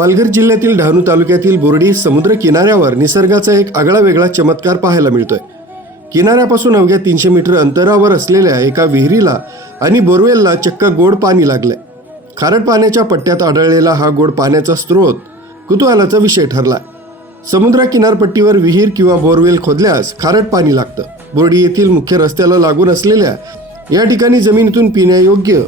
पालघर जिल्ह्यातील डहाणू तालुक्यातील बोर्डी समुद्र किनाऱ्यावर निसर्गाचा एक आगळा वेगळा चमत्कार पाहायला मिळतोय। किनाऱ्यापासून अवघ्या 300 मीटर अंतरावर असलेल्या एका विहिरीला आणि बोरवेलला चक्क गोड पाणी लागलंय। खारट पाण्याच्या पट्ट्यात आढळलेला हा गोड पाण्याचा स्रोत कुतूहलाचा विषय ठरला। समुद्र किनारपट्टीवर विहीर किंवा बोरवेल खोदल्यास खारट पाणी लागतं। बोर्डी येथील मुख्य रस्त्याला लागून असलेल्या या ठिकाणी जमिनीतून पिण्यायोग्य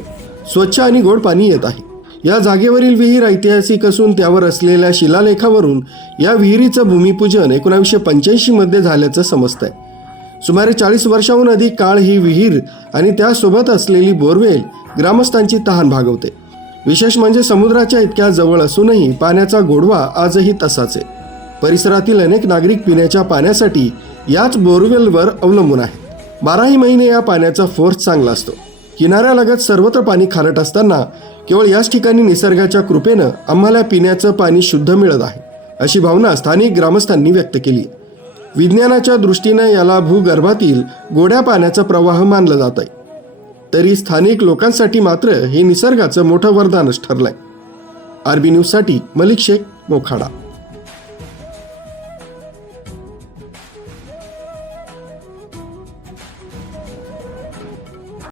स्वच्छ आणि गोड पाणी येत आहे। या जागेवरील विहीर ऐतिहासिक असून त्यावर असलेल्या शिलालेखावरून या विहिरीचं भूमिपूजन 1985 मध्ये झाल्याचं समजतंय। सुमारे 40 वर्षांहून अधिक काळ ही विहीर आणि त्यासोबत असलेली बोरवेल ग्रामस्थांची तहान भागवते। विशेष म्हणजे समुद्राच्या इतक्या जवळ असूनही पाण्याचा गोडवा आजही तसाच आहे। परिसरातील अनेक नागरिक पिण्याच्या पाण्यासाठी याच बोरवेलवर अवलंबून आहेत। 12ही महिने या पाण्याचा फोर्स चांगला असतो। किनाऱ्यालगत सर्वत्र पाणी खारट असताना केवळ याच ठिकाणी निसर्गाच्या कृपेनं आम्हाला पिण्याचं पाणी शुद्ध मिळत आहे, अशी भावना स्थानिक ग्रामस्थांनी व्यक्त केली। विज्ञानाच्या दृष्टीनं याला भूगर्भातील गोड्या पाण्याचा प्रवाह मानलं जात आहे, तरी स्थानिक लोकांसाठी मात्र हे निसर्गाचं मोठं वरदानच ठरलंय। आरबी न्यूजसाठी मलिक शेख, मोखाडा।